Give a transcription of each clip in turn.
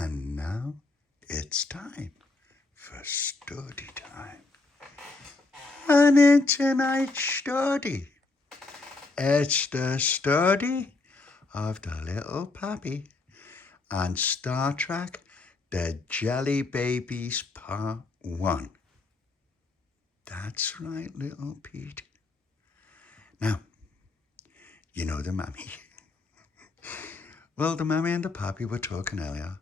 And now it's time for Stordy time. And in tonight's Stordy, it's the story of the Little Papi and Star Trek, the Jelly Babies Part 1. That's right, little Pete. Now, you know the mammy. Well, the mammy and the pappy were talking earlier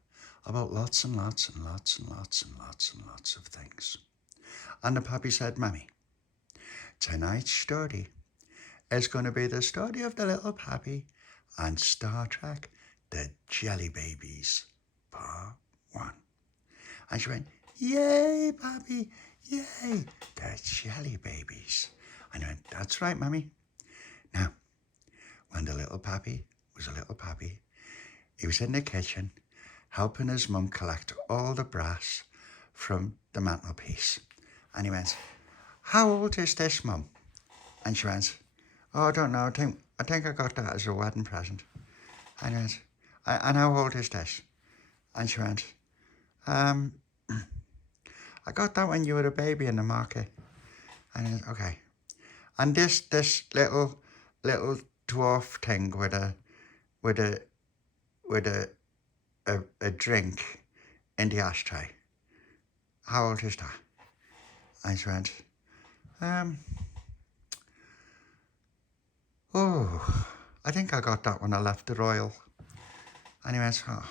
about lots and lots and lots and lots and lots and lots of things. And the pappy said, Mammy, tonight's story is going to be the story of the Little Papi and Star Trek, the Jelly Babies, Part 1. And she went, yay, Pappy, yay, the Jelly Babies. And I went, that's right, Mammy. Now, when the Little Papi was a little pappy, he was in the kitchen helping his mum collect all the brass from the mantelpiece. And he went, how old is this, Mum? And she went, oh, I don't know, I think I got that as a wedding present. And he went, and how old is this? And she went, I got that when you were a baby in the market. And he went, okay. And this little dwarf thing with a drink in the ashtray, how old is that? And she went, oh, I think I got that when I left the Royal. And he went, oh,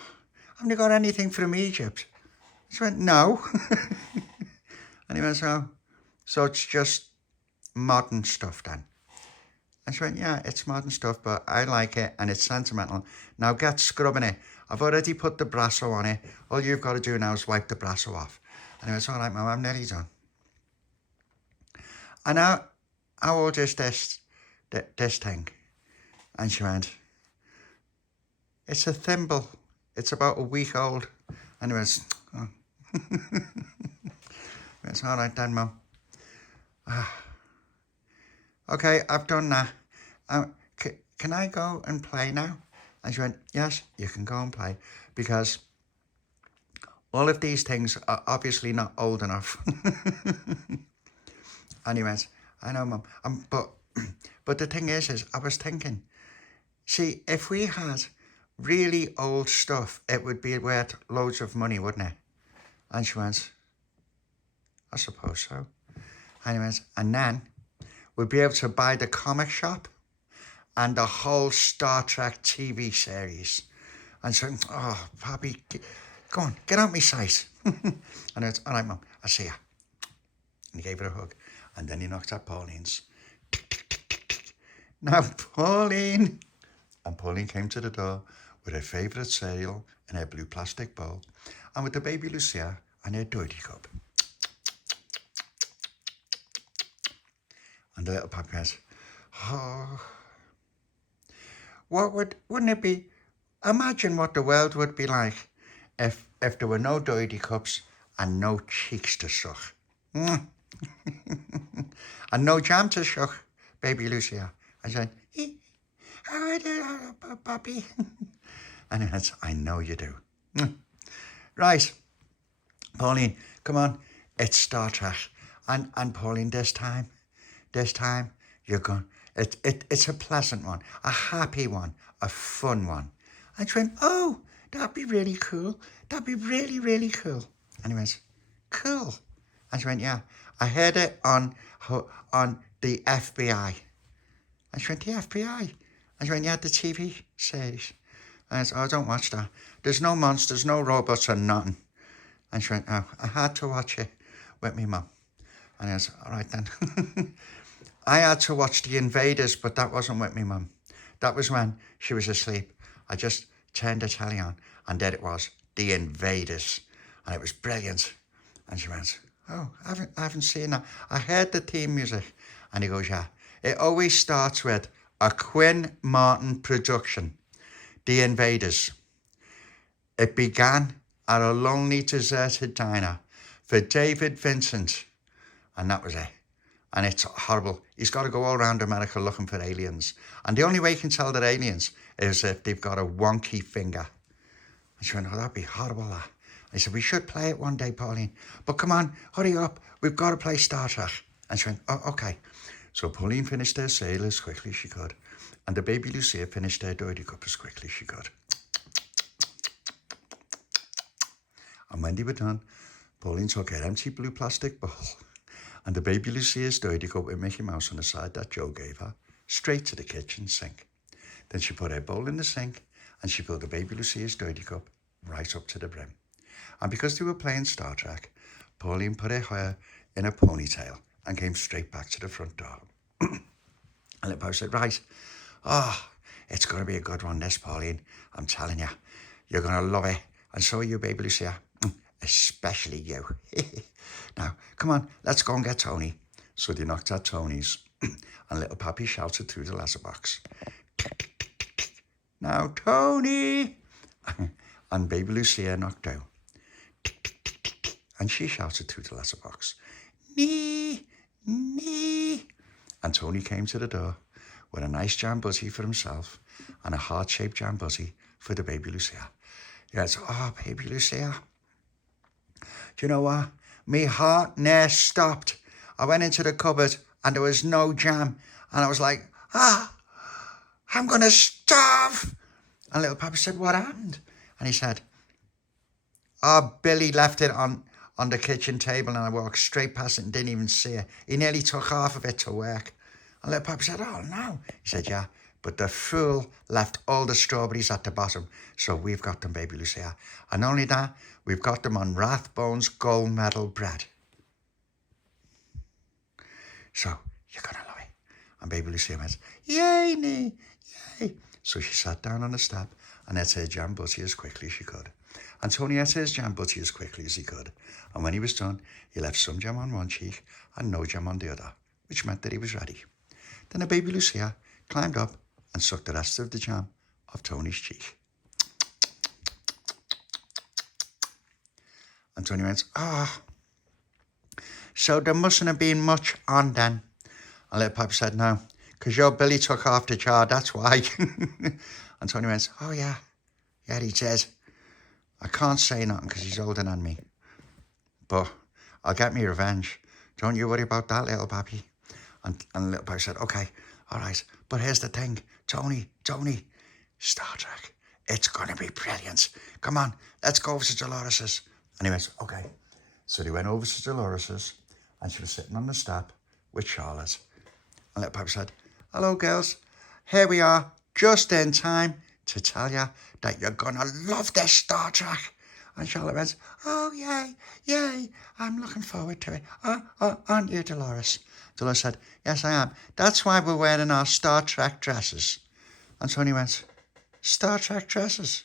haven't you got anything from Egypt? She went, no. And he went, oh, so it's just modern stuff then? And she went, yeah, it's modern stuff, but I like it and it's sentimental. Now get scrubbing it. I've already put the brasso on it. All you've got to do now is wipe the brasso off. And he went, all right, Mum, I'm nearly done. And now, how old is this thing? And she went, it's a thimble. It's about a week old. And he went, oh. It's all right then, Mum. Okay, I've done that. Can I go and play now? And she went, yes, you can go and play, because all of these things are obviously not old enough. And he went, I know, Mum. But the thing is I was thinking, see, if we had really old stuff, it would be worth loads of money, wouldn't it? And she went, I suppose so. And he went, and then we'd be able to buy the comic shop and the whole Star Trek TV series. And so, oh, Pappy, go on, get out my sight. And I went, all right, Mum, I'll see ya. And he gave her a hug. And then he knocked at Pauline's. Tick, tick, tick, tick, tick. Now, Pauline. And Pauline came to the door with her favourite cereal in her blue plastic bowl, and with the Baby Lucia and her dirty cup. And the little Papi went, oh, wouldn't it be, imagine what the world would be like if there were no dirty cups and no cheeks to suck. And no jam to suck, Baby Lucia. I said, Papi. And he went, I know you do. Right, Pauline, come on, it's Star Trek. And Pauline, this time, you're going, it's a pleasant one, a happy one, a fun one. And she went, oh, that'd be really cool. That'd be really, really cool. And he went, cool. And she went, yeah, I heard it on the FBI. And she went, the FBI? And she went, yeah, the TV series. And I said, oh, I don't watch that. There's no monsters, no robots or nothing. And she went, oh, I had to watch it with me mum. And I said, all right then. I had to watch The Invaders, but that wasn't with me mum. That was when she was asleep. I just turned the telly on, and there it was, The Invaders. And it was brilliant. And she went, oh, I haven't seen that. I heard the theme music. And he goes, yeah. It always starts with a Quinn Martin production, The Invaders. It began at a lonely, deserted diner for David Vincent. And that was it. And it's horrible. He's got to go all around America looking for aliens. And the only way you can tell they're aliens is if they've got a wonky finger. And she went, oh, that'd be horrible, that. I said, we should play it one day, Pauline. But come on, hurry up. We've got to play Star Trek. And she went, oh, okay. So Pauline finished her sail as quickly as she could. And the Baby Lucia finished her dirty cup as quickly as she could. And when they were done, Pauline took her empty blue plastic bowl and the Baby Lucia's dirty cup with Mickey Mouse on the side that Joe gave her, straight to the kitchen sink. Then she put her bowl in the sink and she filled the Baby Lucia's dirty cup right up to the brim. And because they were playing Star Trek, Pauline put her hair in a ponytail and came straight back to the front door. And Little Papi said, right, it's going to be a good one, this, Pauline. I'm telling you, you're going to love it. And so are you, Baby Lucia. Especially you. Now, come on, let's go and get Tony. So they knocked at Tony's, and Little Papi shouted through the letterbox, now, Tony! And Baby Lucia knocked down, and she shouted through the letterbox, nee, nee. And Tony came to the door with a nice jam buzzy for himself and a heart-shaped jam buzzy for the Baby Lucia. He goes, oh, Baby Lucia, do you know what? Me heart near stopped. I went into the cupboard and there was no jam. And I was like, I'm going to starve. And Little Papi said, what happened? And he said, Billy left it on the kitchen table and I walked straight past it and didn't even see it. He nearly took half of it to work. And Little Papi said, oh, no. He said, yeah, but the fool left all the strawberries at the bottom. So we've got them, Baby Lucia. And only that, we've got them on Rathbone's gold medal bread. So you're going to love it. And Baby Lucia went, yay, nee, yay. So she sat down on the step and ate her jam butty as quickly as she could. And Tony ate his jam butty as quickly as he could. And when he was done, he left some jam on one cheek and no jam on the other, which meant that he was ready. Then the Baby Lucia climbed up and sucked the rest of the jam off Tony's cheek. And Tony went, so there mustn't have been much on then. And Little Papi said, no, because your Billy took half the jar, that's why. And Tony went, oh yeah, he did. I can't say nothing because he's older than me. But I'll get me revenge. Don't you worry about that, Little Papi. And Little Papi said, okay, all right. But here's the thing, Tony, Star Trek, it's going to be brilliant. Come on, let's go over to Dolores's. And he went, okay. So they went over to Dolores's and she was sitting on the step with Charlotte. And Little Papi said, hello, girls. Here we are, just in time to tell you that you're going to love this Star Trek. And Charlotte went, oh, yay, I'm looking forward to it. Aren't you, Delores? Delores said, yes, I am. That's why we're wearing our Star Trek dresses. And Tony went, Star Trek dresses?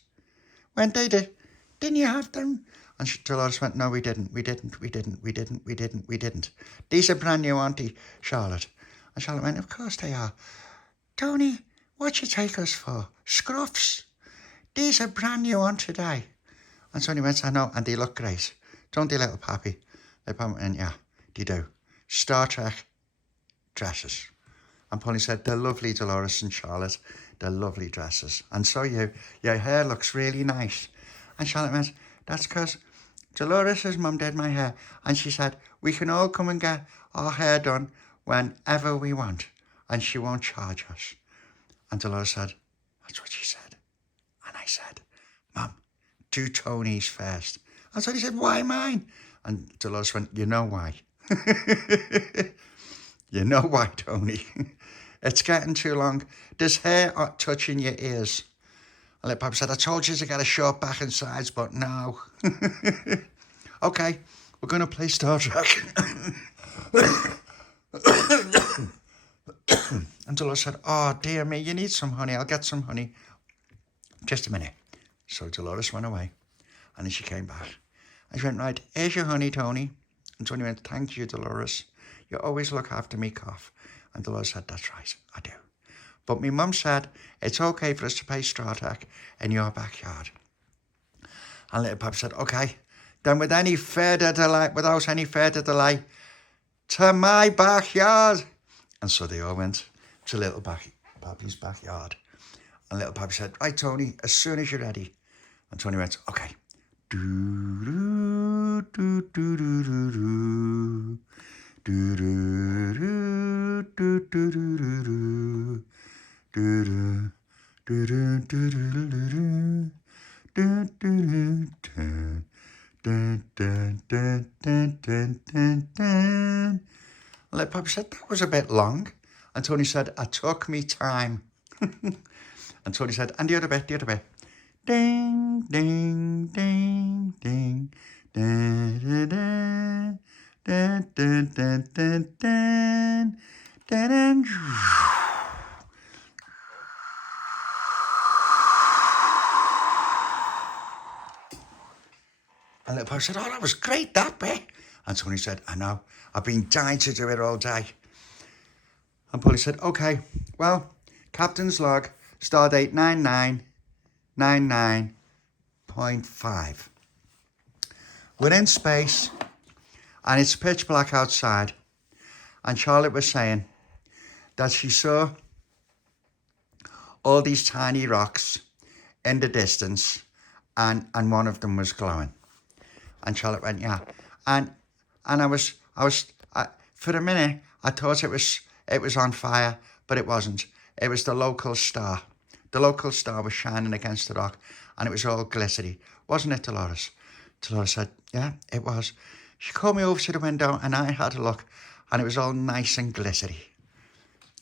When they did, didn't you have them? And Delores went, no, we didn't. These are brand new, auntie, Charlotte. And Charlotte went, of course they are. Tony, what you take us for? Scruffs? These are brand new on today. And Tony went, I know, and they look great. Don't they, Little Papi? Little Papi went, yeah, they do. Star Trek dresses. And Pauline said, they're lovely, Delores and Charlotte. They're lovely dresses. And so your hair looks really nice. And Charlotte went, that's because Dolores' mum did my hair. And she said, we can all come and get our hair done whenever we want. And she won't charge us. And Delores said, that's what she said. And I said, Mum, do Tony's first. And so he said, why mine? And Delores went, you know why. You know why, Tony. It's getting too long. There's hair touching your ears. And Little Papi said, I told you to get a short back and sides, but no. Okay, we're going to play Star Trek. And Delores said, oh, dear me, you need some honey. I'll get some honey. Just a minute. So Delores went away. And then she came back. And she went, right, here's your honey, Tony. And Tony went, thank you, Delores. You always look after me cough. And Delores said, that's right, I do. But my mum said, it's okay for us to play Star Trek in your backyard. And Little Papi said, okay, then without any further delay, to my backyard. And so they all went to Little Papi's backyard. And Little Papi said, right, Tony, as soon as you're ready. And Tony went, okay. Do do do do do do do do do do do do do do do do do do. Little Papi said, that was a bit long. And Tony said, I took me time. And Tony said, and the other bit. Ding, ding, ding, ding. Da, da, da. Da, da, da, da, da. Da, da. And Little Papi said, oh, that was great, that bit. And Tony said, I know, I've been dying to do it all day. And Pauline said, okay, well, Captain's log, stardate 9999.5. We're in space, and it's pitch black outside. And Charlotte was saying that she saw all these tiny rocks in the distance, and one of them was glowing. And Charlotte went, yeah. And I was for a minute, I thought it was on fire, but it wasn't. It was the local star. The local star was shining against the rock, and it was all glittery. Wasn't it, Delores? Delores said, yeah, it was. She called me over to the window, and I had a look, and it was all nice and glittery.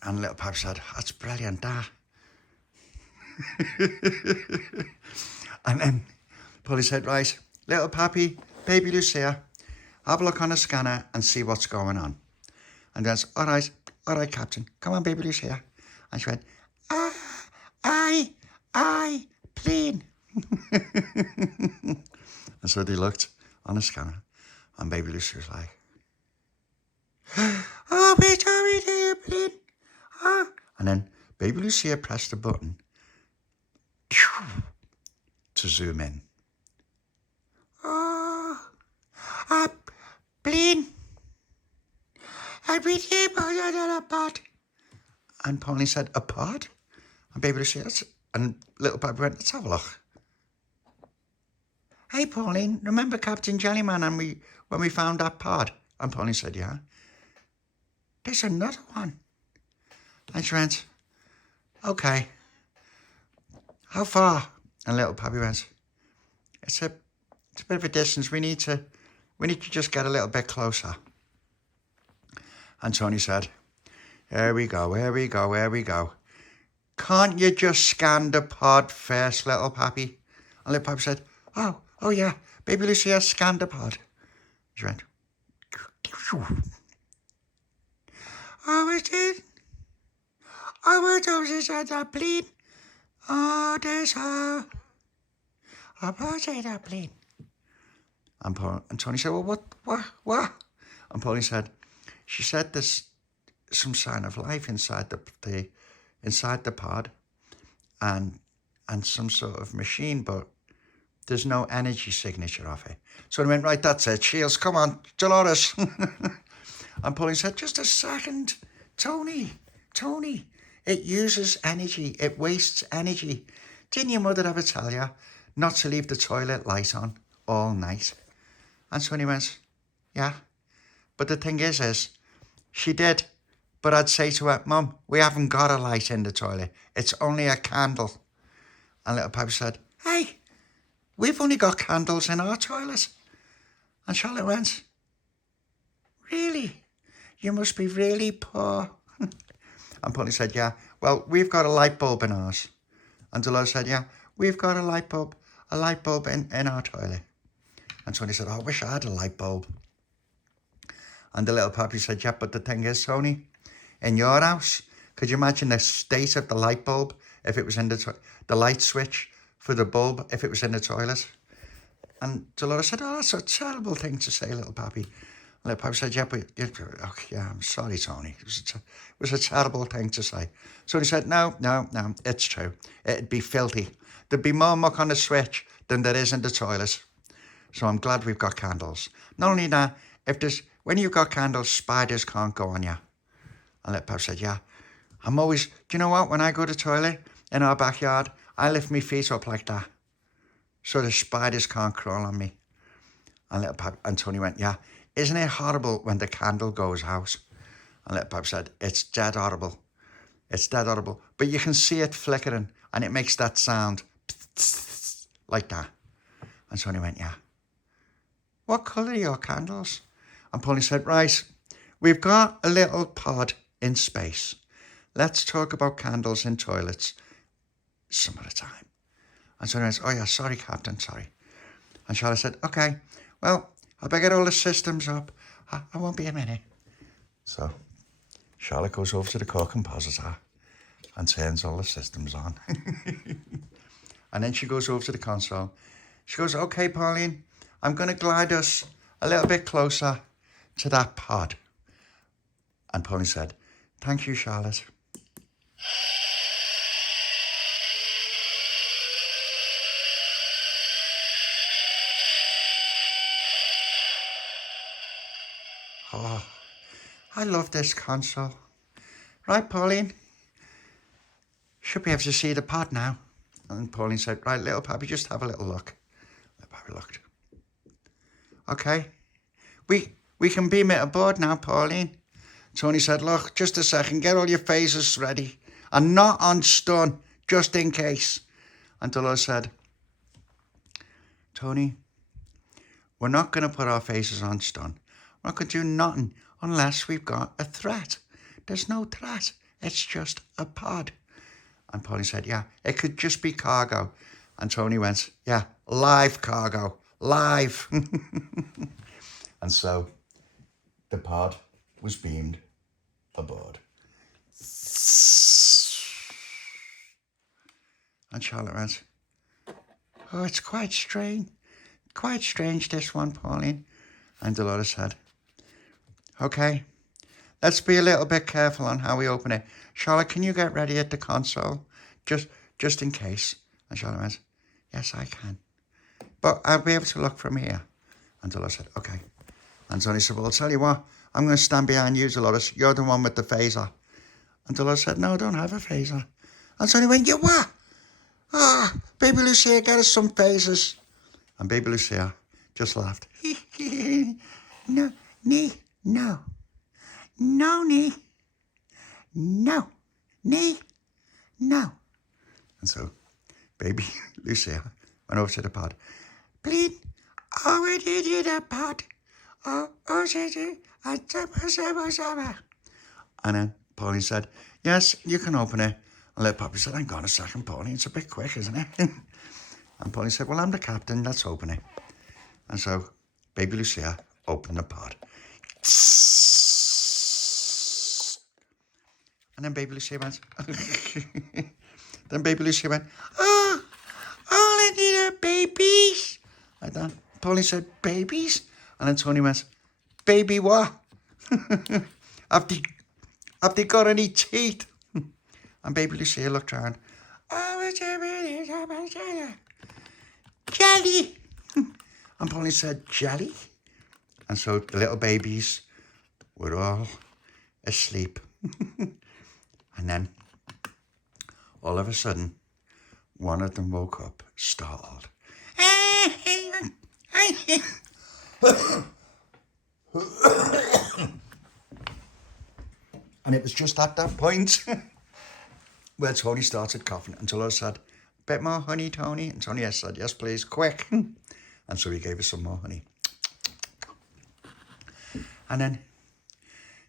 And Little Papi said, that's brilliant, that. And then Pauline said, right, Little Papi, Baby Lucia, have a look on the scanner and see what's going on. And then, all right, Captain, come on, Baby Lucia. And she went, plane. And so they looked on the scanner, and Baby Lucia was like, oh, wait, there, plane. Oh. And then Baby Lucia pressed the button to zoom in. Plane. I've been here on a pod. And Pauline said, a pod? And Baby Lucia, and Little Papi went, let's have a look. Hey, Pauline, remember Captain Jellyman and when we found that pod? And Pauline said, yeah. There's another one. And she went, okay. How far? And Little Papi went, it's a bit of a distance. We need to just get a little bit closer. And Tony said, here we go. Can't you just scan the pod first, Little Papi? And Little Papi said, oh yeah, Baby Lucia scanned the pod. She went, oh, it did. Oh, it's a plane. Oh, there's her. I'm in a plane. And Tony said, well, what? And Pauline said, she said there's some sign of life inside the pod and some sort of machine, but there's no energy signature of it. So I went, right, that's it. Shields, come on, Delores. And Pauline said, just a second, Tony, it uses energy. It wastes energy. Didn't your mother ever tell you not to leave the toilet light on all night? And so he went, yeah. But the thing is, she did. But I'd say to her, Mum, we haven't got a light in the toilet. It's only a candle. And Little Papi said, hey, we've only got candles in our toilet. And Charlotte went, really? You must be really poor. And Pauline said, yeah, well, we've got a light bulb in ours. And Delores said, yeah, we've got a light bulb in our toilet. And Tony said, I wish I had a light bulb. And the Little Papi said, yeah, but the thing is, Tony, in your house, could you imagine the state of the light bulb if it was in the light switch for the bulb if it was in the toilet? And Delores said, oh, that's a terrible thing to say, Little Papi. And Little Papi said, yeah, but, okay, yeah, I'm sorry, Tony. It was a terrible thing to say. So he said, no, it's true. It'd be filthy. There'd be more muck on the switch than there is in the toilet. So I'm glad we've got candles. Not only that, when you've got candles, spiders can't go on you. And Little Papi said, yeah. I'm always, do you know what? When I go to the toilet in our backyard, I lift my feet up like that. so the spiders can't crawl on me. And Little Papi, and Tony went, yeah, isn't it horrible when the candle goes out? And Little Papi said, it's dead horrible. It's dead horrible. But you can see it flickering and it makes that sound like that. And Tony went, yeah. What colour are your candles? And Pauline said, right, we've got a little pod in space. Let's talk about candles in toilets some other time. And Tony went, oh yeah, sorry, Captain, sorry. And Charlotte said, okay, well, I better get all the systems up. I won't be a minute. So Charlotte goes over to the core compositor and turns all the systems on. And then she goes over to the console. She goes, okay, Pauline, I'm going to glide us a little bit closer to that pod. And Pauline said, thank you, Charlotte. Oh, I love this console. Right, Pauline? Should be able to see the pod now. And Pauline said, right, Little Papi, just have a little look. Little Papi looked. Okay. We can beam it aboard now, Pauline. Tony said, look, just a second, get all your phasers ready. And not on stun, just in case. And Delores said, Tony, we're not going to put our phasers on stun. We're not going to do nothing unless we've got a threat. There's no threat. It's just a pod. And Pauline said, yeah, it could just be cargo. And Tony went, yeah, live cargo, live. And so the pod was beamed aboard. And Charlotte went, oh, it's quite strange. Quite strange, this one, Pauline. And Delores said, okay, let's be a little bit careful on how we open it. Charlotte, can you get ready at the console? Just in case. And Charlotte went, yes, I can. But I'll be able to look from here. And Delores said, okay. And Tony said, well, I'll tell you what, I'm going to stand behind you, Delores. You're the one with the phaser. And Delores said, no, I don't have a phaser. And Tony went, you what? Ah, Baby Lucia, get us some phasers. And Baby Lucia just laughed. No, nee, no. No, nee. No, nee, no. And so Baby Lucia went over to the pod. Please, already did a pod. And then Pauline said, yes, you can open it. And Little Papi said, hang on a second, Pauline, it's a bit quick, isn't it? And Pauline said, well, I'm the captain, let's open it. And so Baby Lucia opened the pod. And then Baby Lucia went, oh, all I need are babies. Like that. Pauline said, babies? And then Tony went, baby what? Have they got any teeth? And Baby Lucia looked around. Oh, it's a jelly. And Pauline said, jelly? And so the little babies were all asleep. And then, all of a sudden, one of them woke up, startled. And it was just at that point where Tony started coughing. And Delores said, bit more honey, Tony? And Tony said, yes, please, quick. And so he gave us some more honey. And then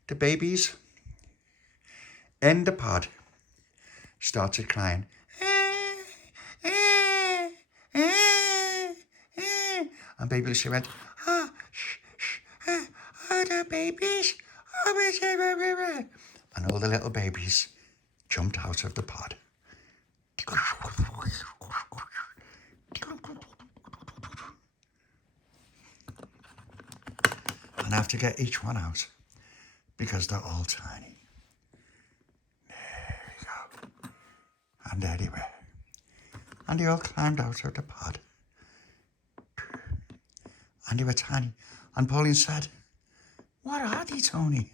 the babies in the pod started crying. And Baby Lucia went, oh, the babies. And all the little babies jumped out of the pod. And I have to get each one out because they're all tiny. There we go. And there they were. And they all climbed out of the pod. And they were tiny. And Pauline said, what are they, Tony?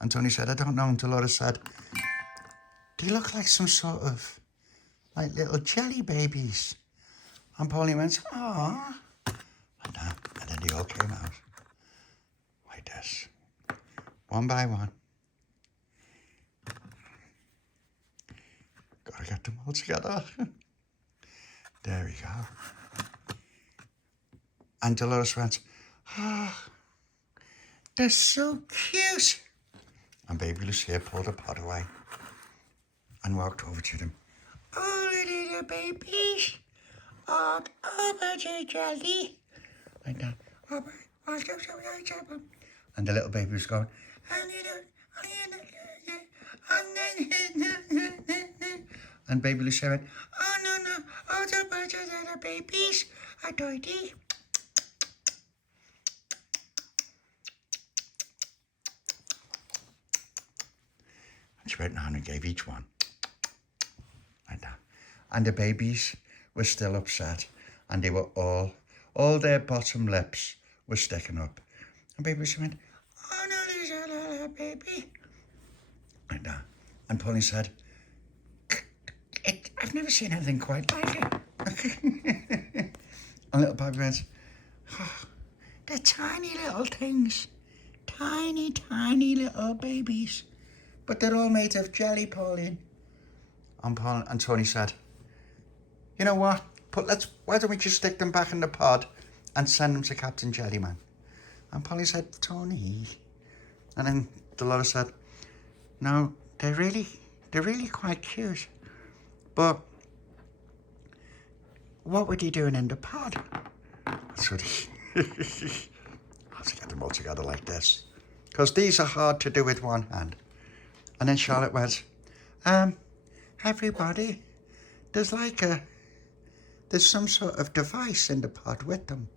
And Tony said, I don't know. And Delores said, they look like some sort of, like little jelly babies. And Pauline went, "Aw." And then they all came out like this, one by one. Gotta get them all together. There we go. And Delores went, "Oh, they're so cute." And Baby Lucia pulled the pot away and walked over to them. "Oh, little babies, oh, jelly." Like that. And the little baby was going, and Baby Lucia went, "Oh, no, oh, the babies are dirty." And she went round and gave each one like that. And the babies were still upset, and they were all their bottom lips were sticking up. And Baby Lucia went, "Oh no, there's a little baby." Like that. And Pauline said, "I've never seen anything quite like it." And Little Papi went, "Oh, they're tiny little things. Tiny, tiny little babies. But they're all made of jelly, Pauline." And Tony said, "You know what? Why don't we just stick them back in the pod and send them to Captain Jellyman?" And Pauline said, "Tony." And then Delores said, "No, they're really quite cute. But what were they doing in the pod?" So I have to get them all together like this, because these are hard to do with one hand. And then Charlotte went, "Everybody, there's some sort of device in the pod with them."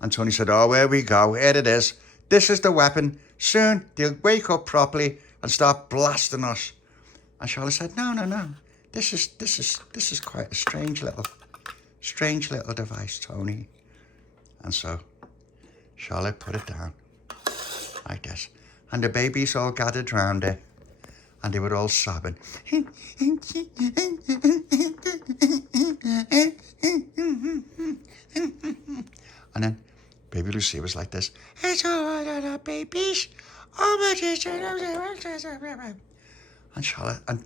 And Tony said, "Oh, here we go. Here it is. This is the weapon. Soon they'll wake up properly and start blasting us." And Charlotte said, No. This is quite a strange little device, Tony." And so Charlotte put it down like this, and the babies all gathered round it, and they were all sobbing. And then Baby Lucia was like this, "It's all the babies." And Charlotte and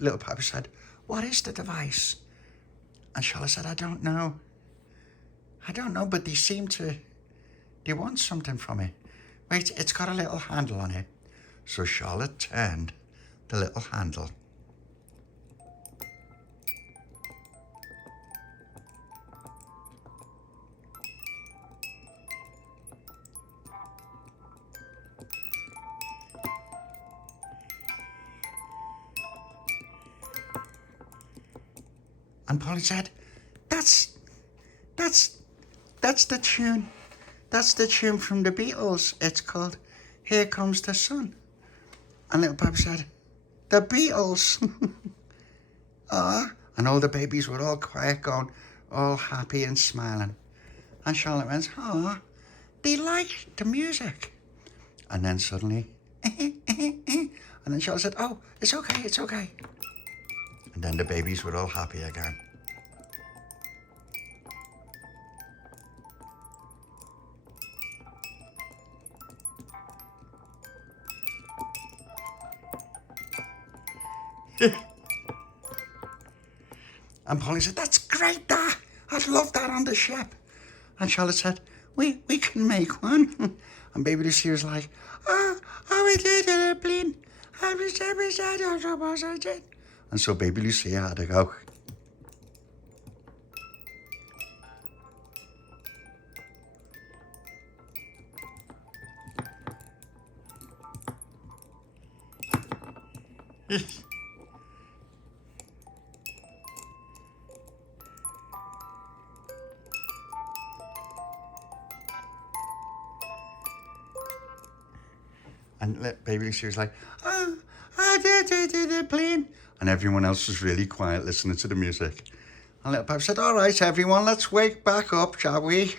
Little Papi said, "What is the device?" And Charlotte said, I don't know, but they want something from it. Wait, it's got a little handle on it." So Charlotte turned the little handle. And Pauline said, That's the tune. That's the tune from the Beatles. It's called Here Comes the Sun." And Little Papi said, "The Beatles." "Ah." And all the babies were all quiet, going, all happy and smiling. And Charlotte went, "Ah, they like the music." And then suddenly, and then Charlotte said, "Oh, it's okay. And then the babies were all happy again. And Pauline said, "That's great, that. I'd love that on the ship." And Charlotte said, we can make one." And Baby Lucia was like, "Oh, we did it, Pauline. And so Baby Lucia had to go. And Baby Lucia was like, "Oh, I did it, Pauline." And everyone else was really quiet listening to the music. And Little Papi said, "All right, everyone, let's wake back up, shall we?"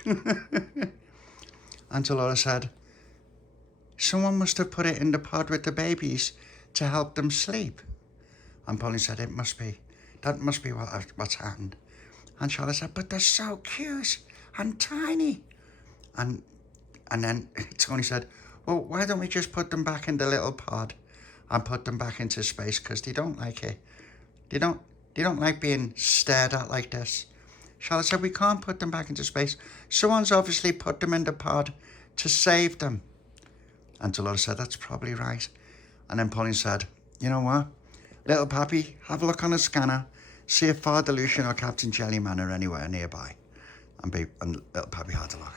And Delores said, "Someone must have put it in the pod with the babies to help them sleep." And Pauline said, That must be what's happened." And Charlotte said, but they're so cute and tiny. And then Tony said, well, why don't we just put them back in the little pod and put them back into space, because they don't like it. They don't like being stared at like this. Charlotte said, we can't put them back into space. Someone's obviously put them in the pod to save them. And Delores said, that's probably right. And then Pauline said, you know what? Little Papi, have a look on the scanner. See if Father Lucian or Captain Jellyman are anywhere nearby. And Little Papi had a look.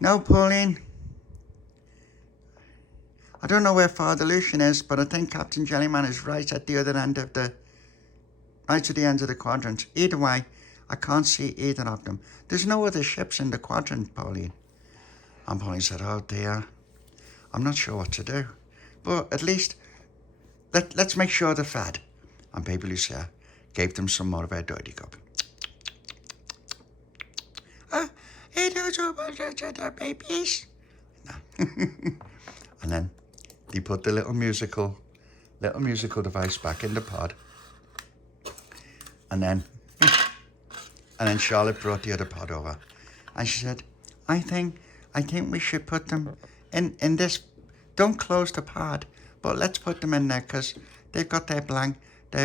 No, Pauline. I don't know where Father Lucian is, but I think Captain Jellyman is right at the other end of right to the end of the quadrant. Either way, I can't see either of them. There's no other ships in the quadrant, Pauline. And Pauline said, oh dear, I'm not sure what to do. But at least, let's make sure they're fed. And Baby Lucia gave them some more of her dirty cup. Babies. And then they put the little musical device back in the pod. And then Charlotte brought the other pod over. And she said, I think we should put them in this. Don't close the pod, but let's put them in there because they've got their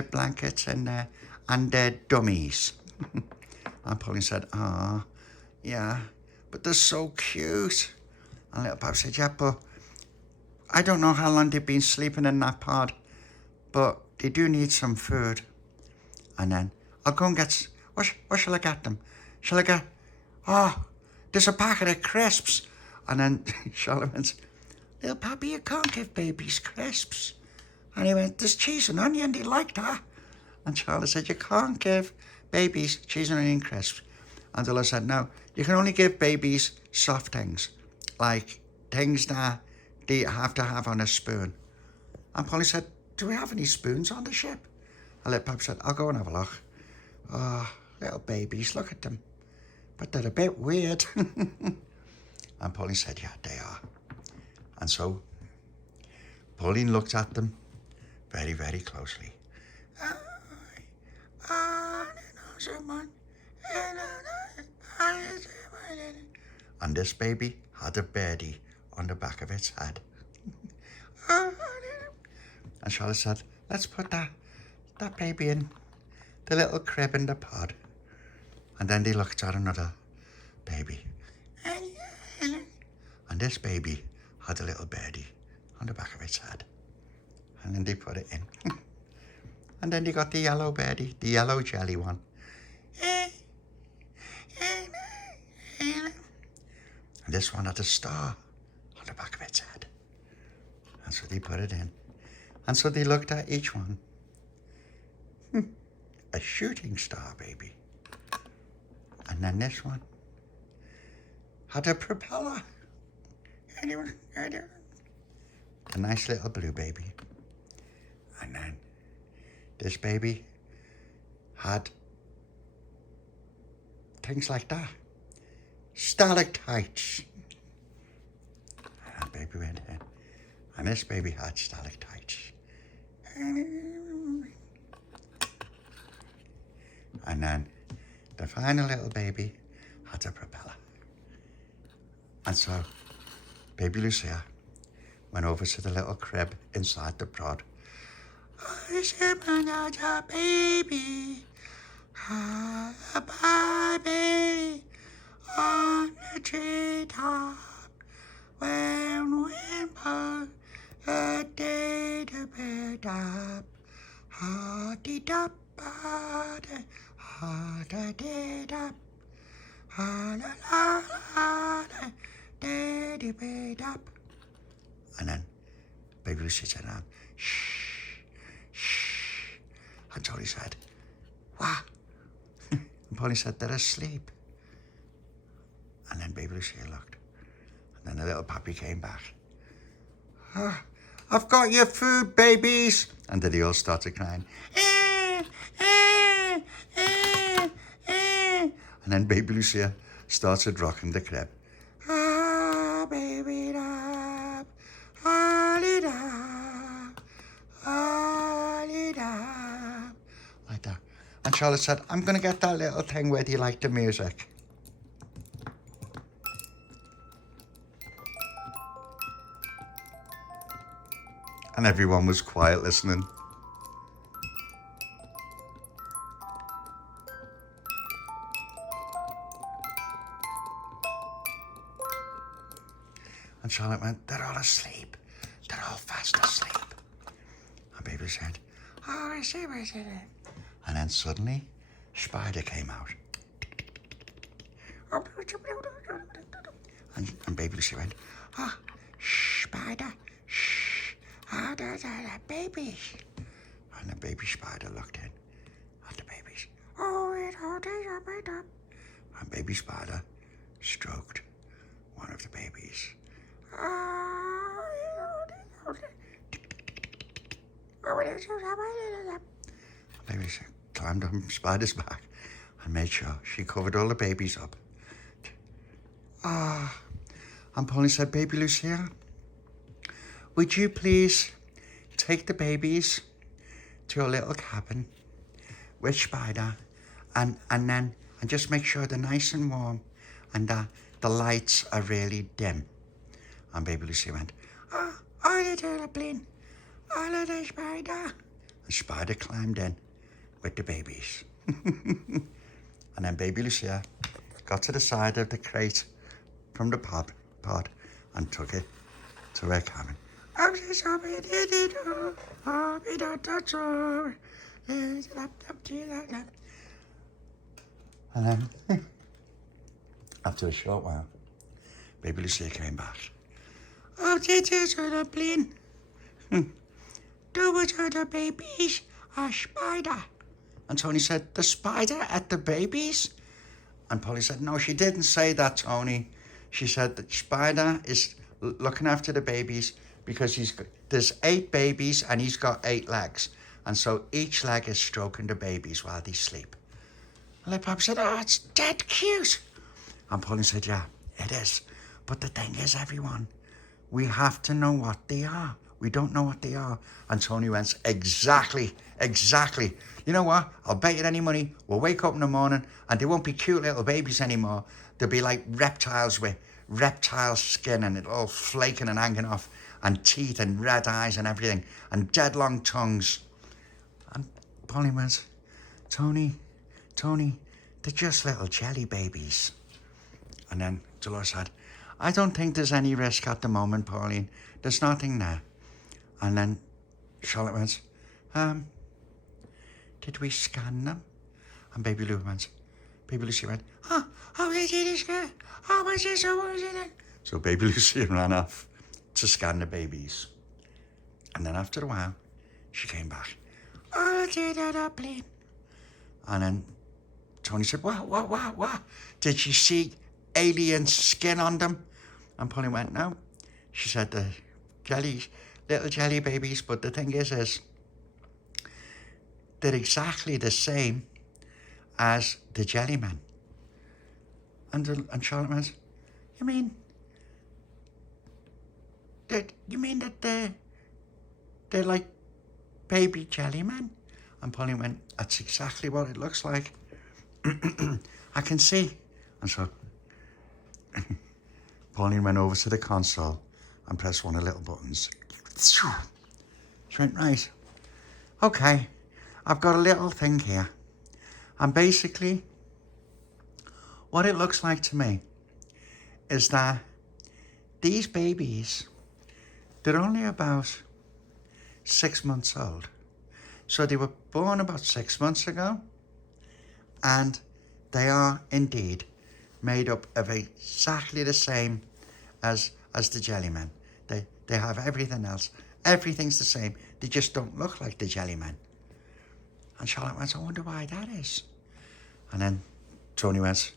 blankets in there and their dummies. And Pauline said, yeah, but they're so cute. And Little Papi said, yeah, but I don't know how long they've been sleeping in that pod, but they do need some food. And then I'll go and get, what shall I get them? Shall I get, there's a packet of crisps. And then Charlotte went, Little Papi, you can't give babies crisps. And he went, there's cheese and onion, they like that. And Charlotte said, you can't give babies cheese and onion crisps. And Delores said, no, you can only give babies soft things, like things that they have to have on a spoon. And Pauline said, do we have any spoons on the ship? And Little Papi said, I'll go and have a look. Oh, little babies, look at them. But they're a bit weird. And Pauline said, yeah, they are. And so Pauline looked at them very, very closely. And this baby had a birdie on the back of its head. And Charlotte said, let's put that baby in the little crib in the pod. And then they looked at another baby. And this baby had a little birdie on the back of its head. And then they put it in. And then they got the yellow birdie, the yellow jelly one. And this one had a star on the back of its head. And so they put it in. And so they looked at each one. A shooting star, baby. And then this one had a propeller. A nice little blue baby. And then this baby had things like that. Stalactites. And that baby went in. And this baby had stalactites. And then the final little baby had a propeller. And so Baby Lucia went over to the little crib inside the prod. I said, another baby, a baby on the treetop. When whimper a day to bed up, hardy dop, hardy did up, hardy daddy bed up. And then Baby Lucia said, shh, shh. And Tony said, what? And Pauline said, they're asleep. And then Baby Lucia looked. And then the Little Papi came back. I've got your food, babies. And then they all started crying. And then Baby Lucia started rocking the crib. Baby da, holly da, holly da. And Charlotte said, I'm going to get that little thing where you like the music. And everyone was quiet listening. And Charlotte went, they're all asleep. They're all fast asleep. And Baby said, oh, I see. And then suddenly, Shpidah came out. And Baby Lucia went, oh, Shpidah, shh, oh, there's a baby. And the baby Shpidah looked in at the babies. Oh, there's a baby. And Baby Shpidah stroked one of the babies. Baby climbed on Shpidah's back and made sure she covered all the babies up. And Pauline said, Baby Lucia, would you please take the babies to a little cabin with Shpidah and just make sure they're nice and warm and the lights are really dim. And Baby Lucia went, oh, little Pauline, oh, little Shpidah. And Shpidah climbed in with the babies. And then Baby Lucia got to the side of the crate from the pod and took it to her cabin. And then, after a short while, Baby Lucia came back. Oh, this is the plane. Those are the babies, a spider. And Tony said, the spider at the babies? And Polly said, no, she didn't say that, Tony. She said that Shpidah is looking after the babies because there's 8 babies and he's got 8 legs. And so each leg is stroking the babies while they sleep. And Little Papi said, oh, it's dead cute. And Pauline said, yeah, it is. But the thing is, everyone, we have to know what they are. We don't know what they are. And Tony went, exactly. You know what? I'll bet you any money. We'll wake up in the morning and they won't be cute little babies anymore. They'll be like reptiles with reptile skin and it all flaking and hanging off and teeth and red eyes and everything and dead long tongues. And Pauline went, Tony, they're just little jelly babies. And then Delores said, I don't think there's any risk at the moment, Pauline. There's nothing there. And then Charlotte went, did we scan them? And Baby Lucia went, oh, is it scan? Oh, what's this? What is it? So Baby Lucia ran off to scan the babies. And then after a while, she came back. Oh, did that plane? And then Tony said, what? Did she see alien skin on them? And Pauline went, no. She said the little jelly babies, but the thing is they're exactly the same as the jelly men. And Charlotte went, you mean that they're like baby jelly men? And Pauline went, that's exactly what it looks like. I can see. And so Pauline went over to the console and pressed one of the little buttons. She went, right, okay, I've got a little thing here. And basically, what it looks like to me is that these babies, they're only about 6 months old. So they were born about 6 months ago, and they are indeed made up of exactly the same as the jelly men. They have everything else. Everything's the same. They just don't look like the jelly men. And Charlotte went, I wonder why that is. And then Tony went,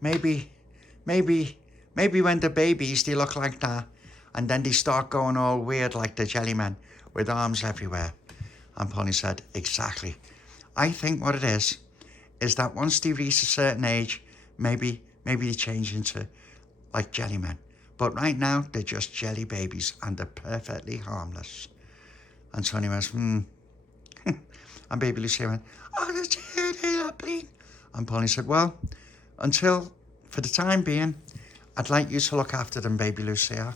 maybe when they're babies, they look like that. And then they start going all weird like the jelly men with arms everywhere. And Pauline said, exactly. I think what it is that once they reach a certain age, maybe they change into like jelly men. But right now, they're just jelly babies and they're perfectly harmless. And Tony went, And Baby Lucia went, Oh, the cheerleader, please. And Pauline said, well, until, for the time being, I'd like you to look after them, Baby Lucia.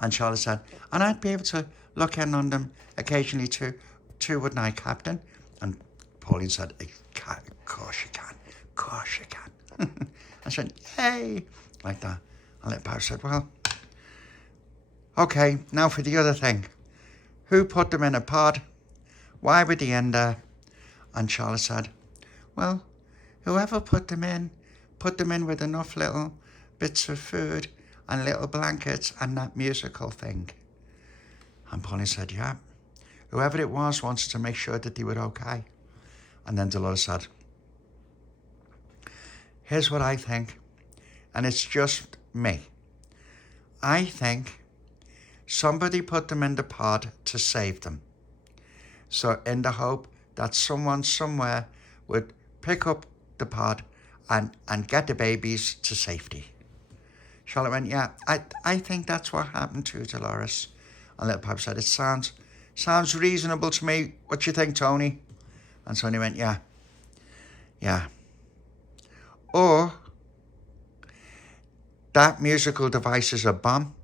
And Charlotte said, and I'd be able to look in on them occasionally too, wouldn't I, Captain? And Pauline said, of course you can, of course you can. I said, yay, like that. And Little Papi said, well, okay, now for the other thing. Who put them in a pod? Why were they in there? And Charlotte said, well, whoever put them in with enough little bits of food and little blankets and that musical thing. And Pauline said, yeah, whoever it was wanted to make sure that they were okay. And then Delores said, here's what I think, and it's just me. I think somebody put them in the pod to save them. So in the hope that someone somewhere would pick up the pod and get the babies to safety. Charlotte went, yeah, I think that's what happened to Delores. And Little Papi said, it sounds reasonable to me. What you think, Tony? And Tony went, yeah. Or that musical device is a bomb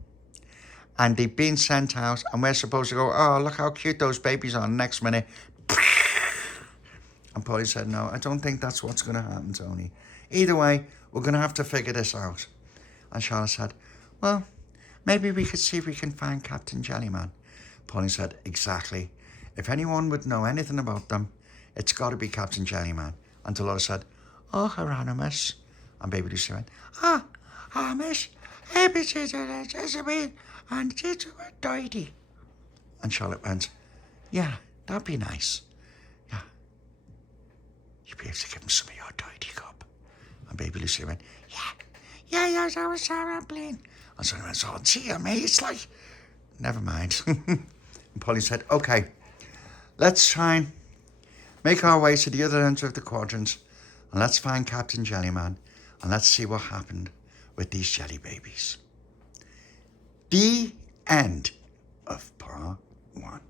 and they've been sent out and we're supposed to go, oh, look how cute those babies are. Next minute, and Pauline said, no, I don't think that's what's going to happen, Tony. Either way, we're going to have to figure this out. And Charlotte said, well, maybe we could see if we can find Captain Jellyman. Pauline said, exactly. If anyone would know anything about them, it's got to be Captain Jellyman. And Delores said, oh, Hieronymus. And Baby Lucia went, Miss, and Stordy. And Charlotte went, yeah, that'd be nice. Yeah. You'd be able to give him some of your Stordy cup. And Baby Lucia went, yeah, that was Sarah Blaine. And so I went, oh, dear me, it's like, never mind. And Pauline said, okay, let's try and make our way to the other end of the quadrant and let's find Captain Jellyman and let's see what happened with these jelly babies. The end of part 1.